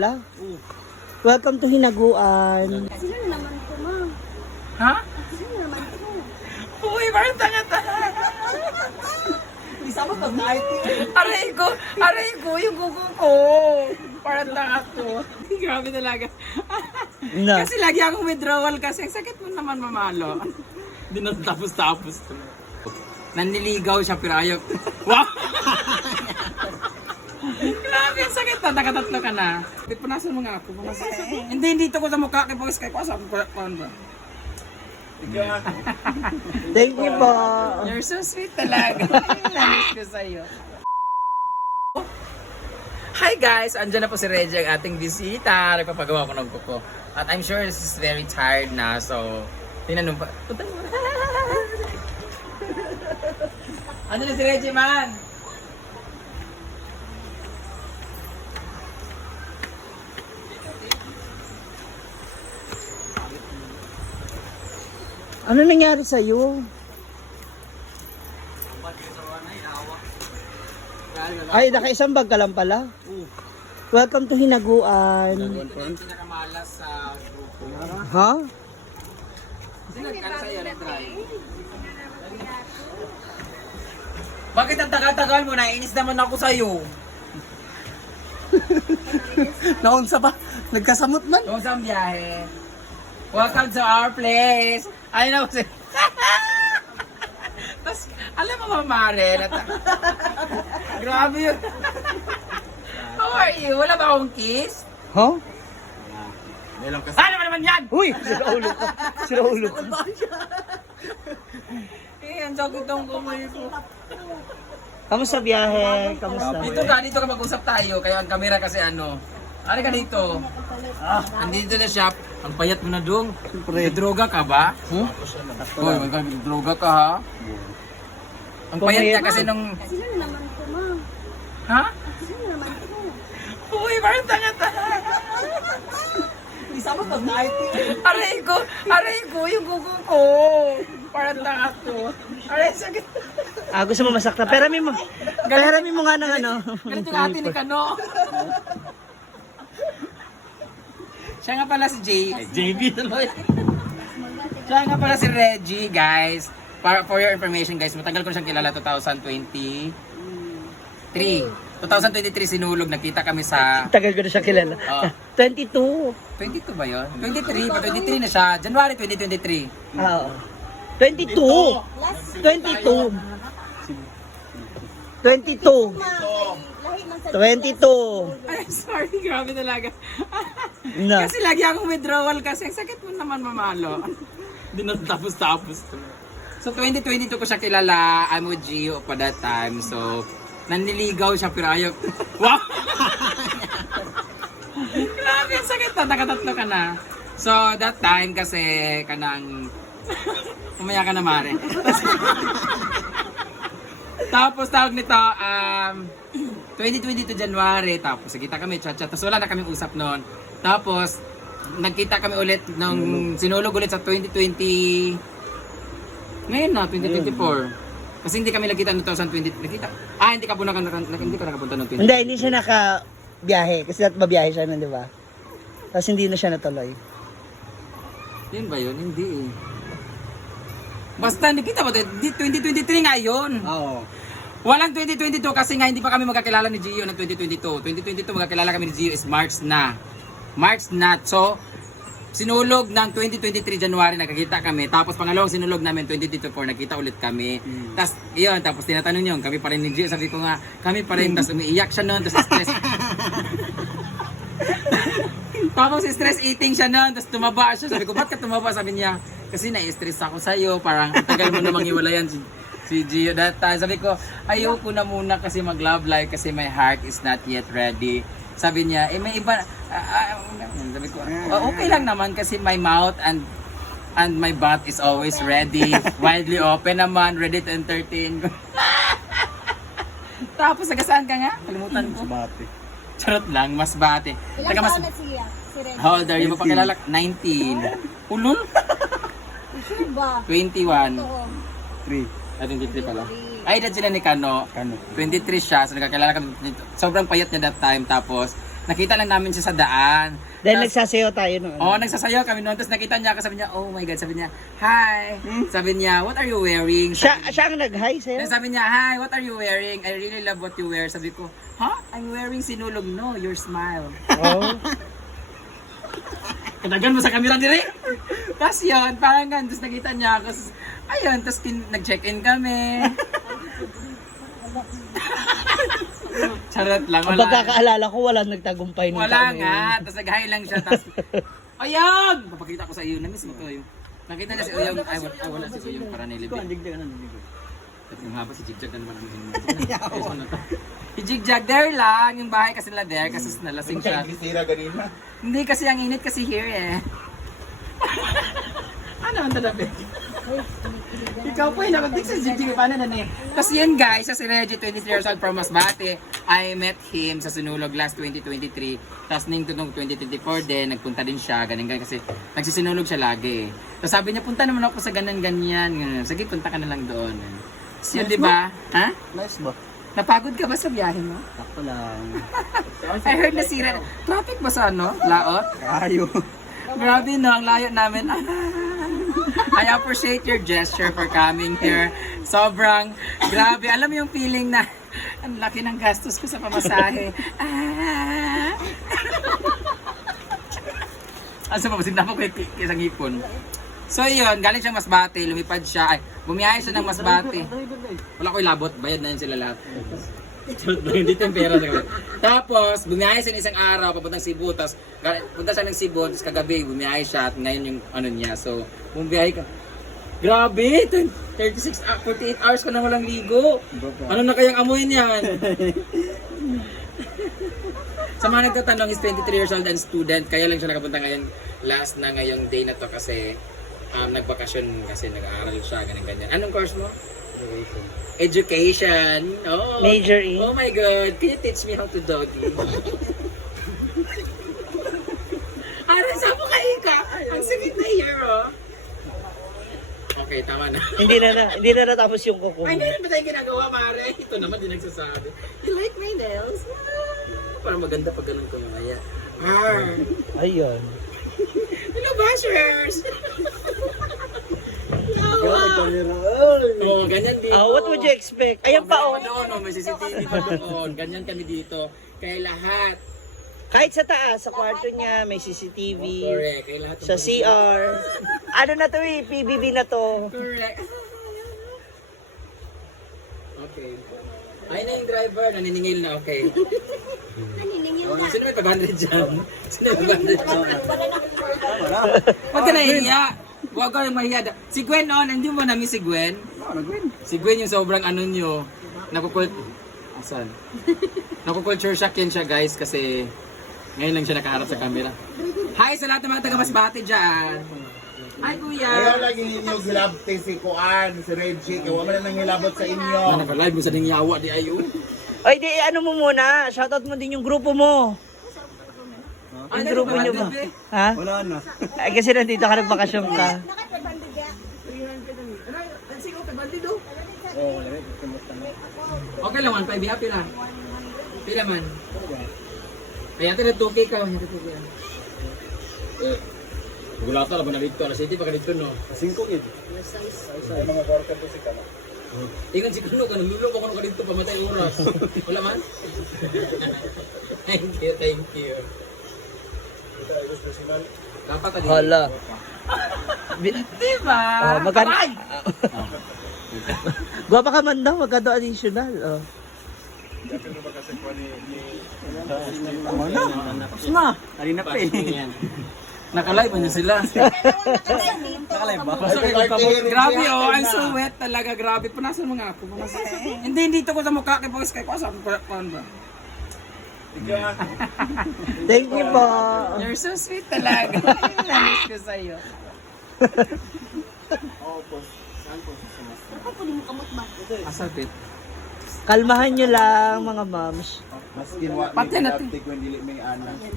La. Welcome to Hinaguan. Sino na naman ito, ma? Ha? Huh? Na Sino naman ito? Uy, parang tanga. tanga. Di sama ka pag Aray ko, aray ko, yung gugo ko. Oh, parang tanga ko. Grabe talaga. no. kasi lagi akong withdrawal kasi. Sakit mo naman mamalo. Hindi na tapos-tapos. Naniligaw siya, pero ayaw. Wow! Grabe, ang sakit na. Nakatatlo ka na. Hindi po nasa mga ako. Hindi, yeah, eh? hindi ito ko sa mukha. Kaya po, kayo, ko. Saan ko pa ba? Thank you po. <mga ako. laughs> you, You're so sweet talaga. Namiss like ko sa'yo. Hi guys! Andiyan na po si Reggie ang ating bisita. Nagpapagawa ko ng kuko. At I'm sure this is very tired na. So, tinanong pa. Punta mo. Andiyan na si Reggie man! Ano nangyari sa iyo? Ay, naka isang bag ka lang pala. Welcome to Hinaguan. hinaguan ha? Ay, na Bakit ang tagal-tagal mo? Na? inis naman ako sa iyo. Naunsa ba? Nagkasamot man. Naunsa ang biyahe. Welcome to our place. I know. Tapos, alam mo ba, Mare? Grabe yun. How are you? Wala ba akong kiss? Huh? Yeah. Melong kasi. Ano ah, ba naman yan? Uy! Sila ulo ko. Sila ulo ko. Eh, ang sakit ang kumay ko. Kamusta sa biyahe? Kamusta? Dito ka, dito ka mag-usap tayo. Kaya ang camera kasi ano. Ari ka dito. Ah, nandito na siya. Ang payat mo na doon. Siyempre. droga ka ba? Hmm? Huh? Oy, may droga ka ha? Yeah. Ang payat niya kasi nung... Sino naman ito, ma? Am. Ha? Sino naman ito? Uy, parang tangata. Hindi sa mga pag-night. Aray ko, aray ko, yung oh, gugo ko. Parang tangato. Aray, sakit. ah, gusto mo masakta. Pero may mo, pero may mo nga ng, ano. Ganito nga atin ni Kano. Siya nga pala si J JB tuloy. siya nga pala si Reggie, guys. For, for your information, guys, matagal ko na siyang kilala 2023. 2023 sinulog, nakita kami sa... Tagal ko na siyang kilala. Oh. Uh, 22. 22 ba yun? 23, pa 23 na siya. January 2023. Oo. Oh. 22. 22. 22. 22. 22. 22. I'm sorry, grabe talaga. no. kasi lagi akong withdrawal kasi. Sakit mo naman mamalo. Hindi na tapos-tapos. So 2022 ko siya kilala. I'm with Gio for that time. So naniligaw siya pero ayaw. Wow! grabe, ang sakit na. Nakatatlo ka na. So that time kasi kanang... Umaya ka na, Mare. tapos tawag nito, um, 2022 January tapos nagkita kami chat chat tapos wala na kami usap noon tapos nagkita kami ulit nung mm. sinulog ulit sa 2020 ngayon na 2024 mm -hmm. kasi hindi kami nagkita noong 2020 nagkita ah hindi ka po naka, naka, hindi ka nakapunta noong 20 hindi hindi siya naka biyahe kasi nagbabiyahe siya nun no, di ba tapos hindi na siya natuloy yun ba yun hindi eh Basta nakita mo, ba, 2023 ngayon. Oo. Oh. Walang 2022 kasi nga hindi pa kami magkakilala ni Gio ng 2022. 2022 magkakilala kami ni Gio is March na. March na. So, sinulog ng 2023 January nakakita kami. Tapos pangalawang sinulog namin 2024 nakita ulit kami. Mm. Tapos yun, tapos tinatanong niyo, kami pa rin ni Gio. Sabi ko nga, kami pa rin. Mm. Tapos umiiyak siya noon. Tapos stress. tapos stress eating siya noon. Tapos tumaba siya. Sabi ko, ba't ka tumaba? Sabi niya, kasi na-stress ako sa'yo. Parang tagal mo namang iwala yan si Gio. Dahil sabi ko, ayoko na muna kasi mag love life kasi my heart is not yet ready. Sabi niya, eh may iba, uh, uh, sabi uh, ko, okay yeah, yeah, yeah. lang naman kasi my mouth and and my butt is always okay. ready, widely open naman, ready to entertain. Tapos, nagasaan ka nga? Kalimutan mm -hmm. ko. Charot lang, mas masbate. Ilang Taka mas... taon na siya? Si Hold oh, there, yung mapakilala. 19. Ulul? 21. 23. 23, 23 pala. 23. Ay, edad sila ni Kano. Kano. 23 siya. So, nagkakilala ka. Sobrang payat niya that time. Tapos, nakita lang namin siya sa daan. Dahil Tapos, Then, nagsasayo tayo noon. Oo, oh, nagsasayo kami noon. Tapos nakita niya ako. Sabi niya, oh my God. Sabi niya, hi. Hmm? Sabi niya, what are you wearing? Sabi, siya, siya ang nag-hi sa'yo. Sabi niya, hi, what are you wearing? I really love what you wear. Sabi ko, huh? I'm wearing sinulog. No, your smile. Oh. Kadagan mo sa camera, Dire. Tapos yun, parang gandos nakita niya ako. Ayan, tapos nag-check-in kami. Charot lang, wala. Oh, ang pagkakaalala ko, wala nagtagumpay ng kami. Wala nga, tapos nag lang siya, tapos... Oyog! Papakita ko sa iyo, yeah. yeah. yeah, na mo to Nakita niya si Oyog, ay wala, wala si Oyog, para nilibig. Tapos yung haba si Jigjag, ganun naman ang hindi. Si Jigjag, there lang, yung bahay kasi nila there, kasi hmm. nalasing okay. okay. siya. Hindi kasi ang init kasi here eh. Ano ang dalabi? Ikaw po yung nakadig sa GT. Paano na niya? Kasi yan guys, sa si Reggie, 23 years old from Masbate, I met him sa Sinulog last 2023. Tapos nang tunog 2024 din, nagpunta din siya. Ganun ganun kasi nagsisinulog siya lagi. Tapos so sabi niya, punta naman ako sa ganun ganyan. Sige, punta ka na lang doon. Kasi so, nice yan, di ba? Ha? Nice ba? Napagod ka ba sa biyahe mo? Ako lang. I heard na like si Reggie. Traffic ba sa ano? Laot? Layo. Grabe no, ang layo namin. I appreciate your gesture for coming here. Sobrang grabe. Alam mo yung feeling na ang laki ng gastos ko sa pamasahe. Ah. Asa ah, ba sinabi ko kay isang hipon. So yun, galing siya mas bati, lumipad siya. Ay, bumiyahe siya ng mas bati. Wala ko ilabot, bayad na yun sila lahat hindi tempera sa kami. Tapos, bumiyahe siya isang araw, papuntang Cebu, tapos punta siya ng Cebu, tapos kagabi, bumiyahe siya, at ngayon yung ano niya. So, bumiyahe ka. Grabe! 36, uh, 48 hours ko na walang ligo. Ano na kayang amoy niyan? sa so, mga nagtatanong, is 23 years old and student, kaya lang siya nakapunta ngayon. Last na ngayong day na to kasi um, nagbakasyon kasi nag-aaral siya, ganyan-ganyan. Anong course mo? Education. Oh. Major in. Okay. Oh my god, can you teach me how to doggy? Ara sa mo kay ka. Ayun. Ang sakit na year oh. Okay, tama na. hindi na na, hindi na natapos yung kuko. Ay, meron ba tayong ginagawa, pare? Ito naman din nagsasabi. You like my nails? Ah. Para maganda pag ganun ko mamaya. Ah. Ayun. Ayun. Hello, bashers! God, wow. ay, Oh, ganyan dito. Oh, what would you expect? Ayan oh, pa oh. No, no, may CCTV pa noon. Oh, ganyan kami dito. Kay lahat. Kahit sa taas, sa kwarto niya, may CCTV. Oh, correct. Kay sa CR. ano na to eh, PBB na to. Correct. Okay. Ay na yung driver, naniningil na, okay. naniningil na. Oh, Sino may pag-100 dyan? dyan? Sino may pag-100 dyan? Wala. Pagka naiiyak. Huwag kang mahiya. Si Gwen noon, hindi mo namin si Gwen? Oo, no, Gwen. Si Gwen yung sobrang ano nyo. Nakukult... Asan? Nakukulture shock yan siya guys kasi ngayon lang siya nakaharap sa camera. Hi sa lahat ng mga taga-masbate dyan! Hi Ay, kuya! Ayaw lagi ninyo glove tay si Kuan, si Reggie. Kaya wala nang hilabot sa inyo. Mga naka-live mo sa ningyawa di ayun. Oy, di ano mo muna? Shoutout mo din yung grupo mo. Ang ano grupo oh, nyo ba? Eh. Oh, ha? Wala ano. Ay, kasi nandito ka nagbakasyon ka. okay lang, 1.5 biya, pila. Pila man. Ay, ate na 2K ka. Eh, wala ka lang, nalito. Alas 8, pagka dito, no? 5 yun. Ano sa mga worker po si Kama? Ingan si Kuno, kanulong ako na ka dito, pamatay oras. Wala man? Thank you, thank you. Hala. Di ba? Oh, magka- Ay! Guwapa ka man daw, magkado additional. Oh. Ano na? Sino? Ali na pa eh. Naka-live na sila. naka ba? grabe oh, I'm so wet talaga, grabe. Punasan mo nga ako. Hindi, hindi ito ko sa mukha kay Boss. Kaya ko, saan ba? Thank you po. You You're so sweet talaga. Nalis ko sa'yo. Opo. Saan po? Saan po? mo kamot ba? Asapit. Kalmahan nyo lang mga moms. Mas natin. may kapatid